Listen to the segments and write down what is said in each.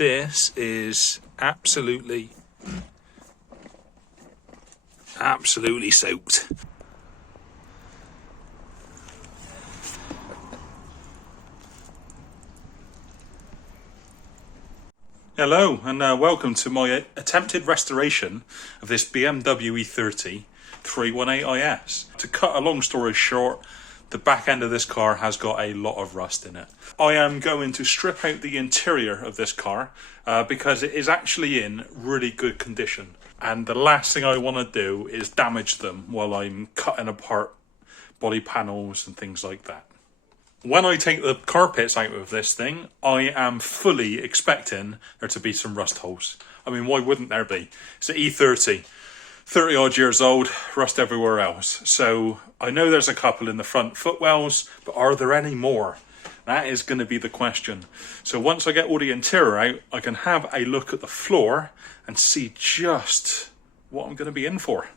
this is absolutely soaked. Hello and welcome to my attempted restoration of this BMW E30 318IS. To cut a long story short, the back end of this car has got a lot of rust in it. I am going to strip out the interior of this car because it is actually in really good condition. And the last thing I want to do is damage them while I'm cutting apart body panels and things like that. When I take the carpets out of this thing, I am fully expecting there to be some rust holes. I mean, why wouldn't there be? It's an E30, 30 odd years old, rust everywhere else. So I know there's a couple in the front footwells, but are there any more? That is going to be the question. So once I get all the interior out, I can have a look at the floor and see just what I'm going to be in for.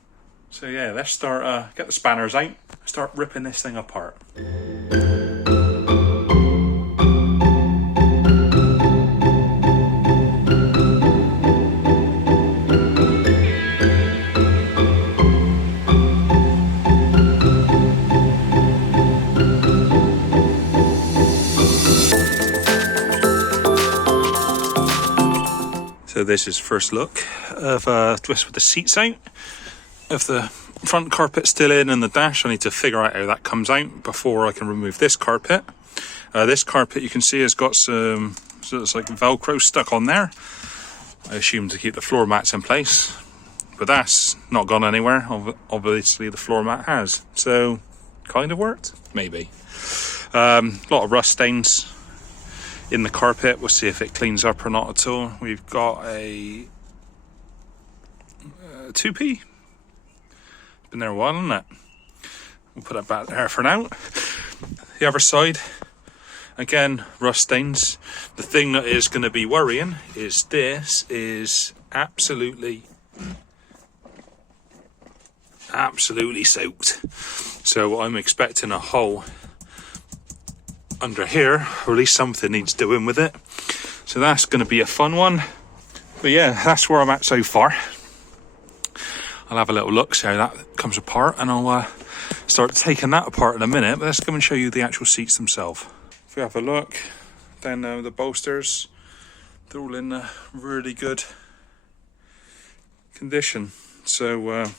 So yeah, let's start, get the spanners out, start ripping this thing apart. So this is first look of just with the seats out, of the front carpet still in and the dash. I need to figure out how that comes out before I can remove this carpet. This carpet you can see has got some, so it's like Velcro stuck on there. I assume to keep the floor mats in place, but that's not gone anywhere. Obviously the floor mat has, so kind of worked, maybe. A lot of rust stains in the carpet. We'll see if it cleans up or not at all. We've got a 2P. Been there a while, hasn't it? We'll put that back there for now. The other side, again, rust stains. The thing that is going to be worrying is this is absolutely soaked. So I'm expecting a hole under here, or at least something needs doing with it. So that's going to be a fun one. But yeah, that's where I'm at so far. I'll have a little look, see how that comes apart, and I'll start taking that apart in a minute. But let's come and show you the actual seats themselves. If we have a look, then the bolsters, they're all in really good condition. So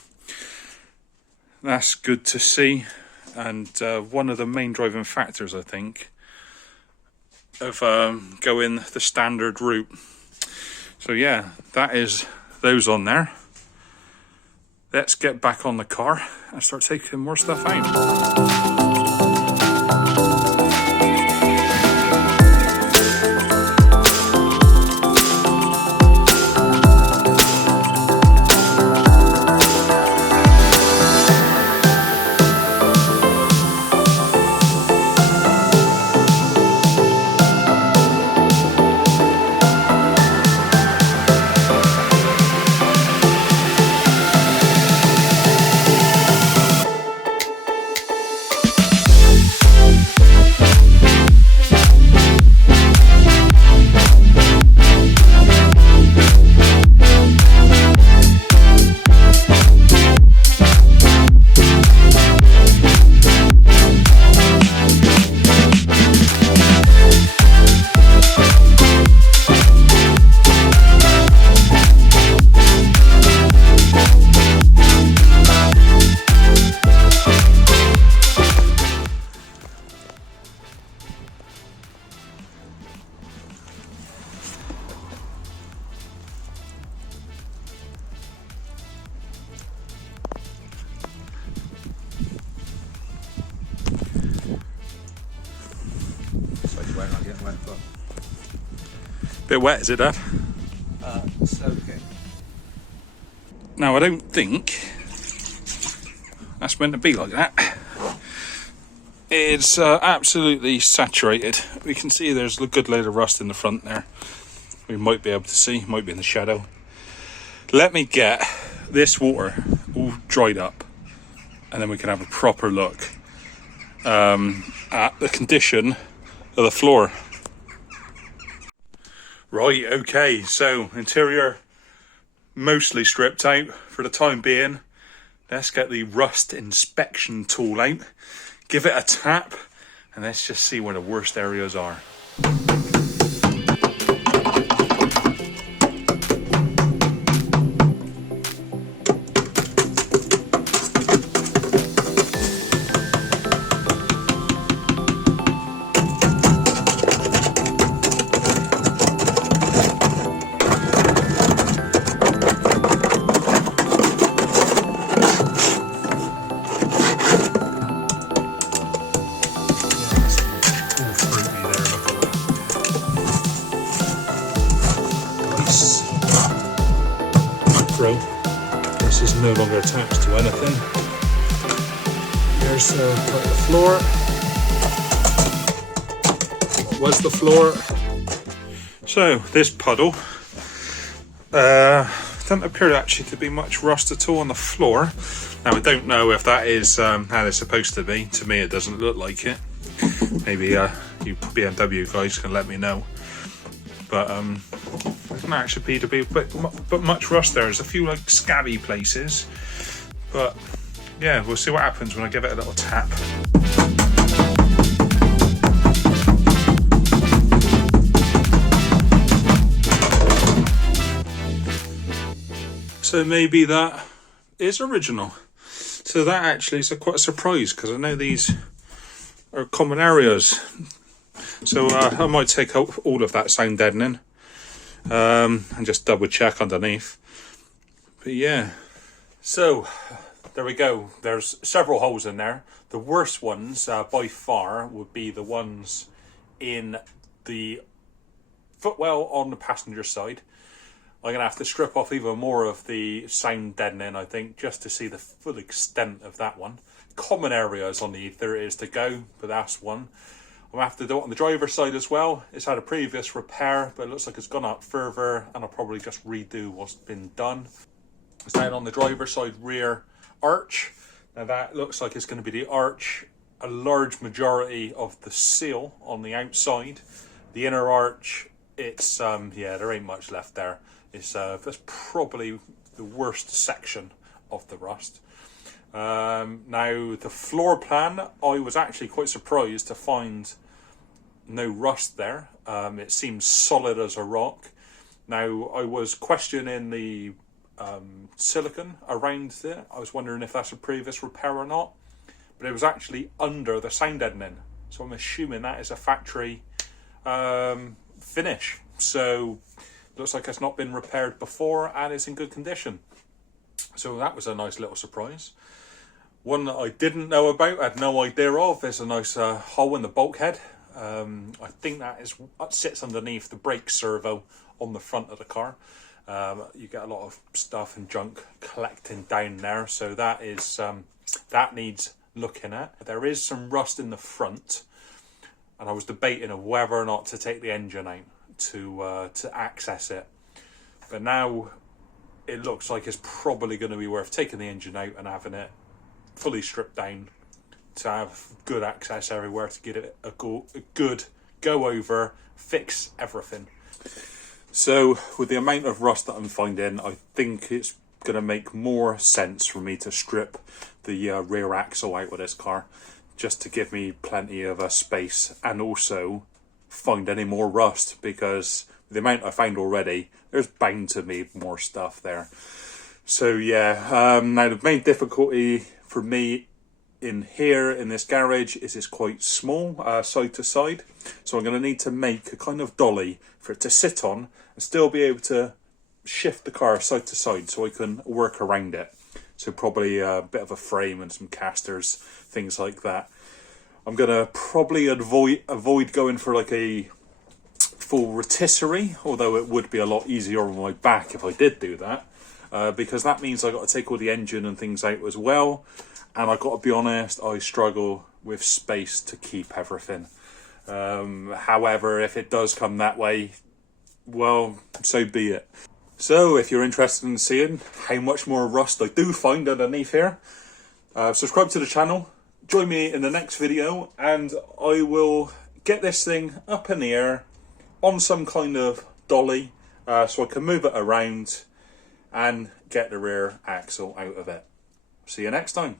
that's good to see. And one of the main driving factors, I think, of going the standard route. So yeah, that is those on there. Let's get back on the car and start taking more stuff out. Bit wet, is it, Dad? Soaking. Now, I don't think that's meant to be like that. It's absolutely saturated. We can see there's a good load of rust in the front there. We might be able to see, might be in the shadow. Let me get this water all dried up, and then we can have a proper look at the condition of the floor. Right, okay, so interior mostly stripped out for the time being. Let's get the rust inspection tool out, give it a tap, and let's just see where the worst areas are. This is no longer attached to anything. Here's the floor. What was the floor? So this puddle doesn't appear actually to be much rust at all on the floor. Now I don't know if that is how they're supposed to be. To me it doesn't look like it. Maybe you BMW guys can let me know. But doesn't actually appear to be but much rust there. There's a few like scabby places, but yeah, we'll see what happens when I give it a little tap. So maybe that is original. So that actually is quite a surprise, because I know these are common areas. So I might take out all of that sound deadening and just double check underneath. But yeah, so there we go. There's several holes in there. The worst ones by far would be the ones in the footwell on the passenger side. I'm going to have to strip off even more of the sound deadening, I think, just to see the full extent of that one. Common areas on the E30 is to go, but that's one. I'm going to have to do it on the driver's side as well. It's had a previous repair, but it looks like it's gone up further, and I'll probably just redo what's been done. It's down on the driver's side rear arch. Now that looks like it's going to be the arch, a large majority of the seal on the outside. The inner arch, it's, yeah, there ain't much left there. It's that's probably the worst section of the rust. Now the floor plan, I was actually quite surprised to find no rust there. It seems solid as a rock. Now I was questioning the silicone around it. I was wondering if that's a previous repair or not, but it was actually under the sound deadening, so I'm assuming that is a factory finish. So looks like it's not been repaired before and it's in good condition. So that was a nice little surprise. One that I didn't know about, had no idea of, is a nice hole in the bulkhead. I think that sits underneath the brake servo on the front of the car. You get a lot of stuff and junk collecting down there, so that is that needs looking at. There is some rust in the front, and I was debating of whether or not to take the engine out to access it, but now it looks like it's probably going to be worth taking the engine out and having it fully stripped down to have good access everywhere, to get it a good go over, fix everything. So with the amount of rust that I'm finding, I think it's going to make more sense for me to strip the rear axle out with this car, just to give me plenty of space, and also find any more rust, because the amount I found already, there's bound to be more stuff there. So yeah, now the main difficulty for me in here in this garage is it's quite small side to side, so I'm going to need to make a kind of dolly for it to sit on and still be able to shift the car side to side so I can work around it. So probably a bit of a frame and some casters, things like that. I'm going to probably avoid going for like a full rotisserie, although it would be a lot easier on my back if I did do that, because that means I got to take all the engine and things out as well, and I got to be honest, I struggle with space to keep everything. However, if it does come that way, well, so be it. So if you're interested in seeing how much more rust I do find underneath here, subscribe to the channel. Join me in the next video, and I will get this thing up in the air on some kind of dolly, so I can move it around and get the rear axle out of it. See you next time.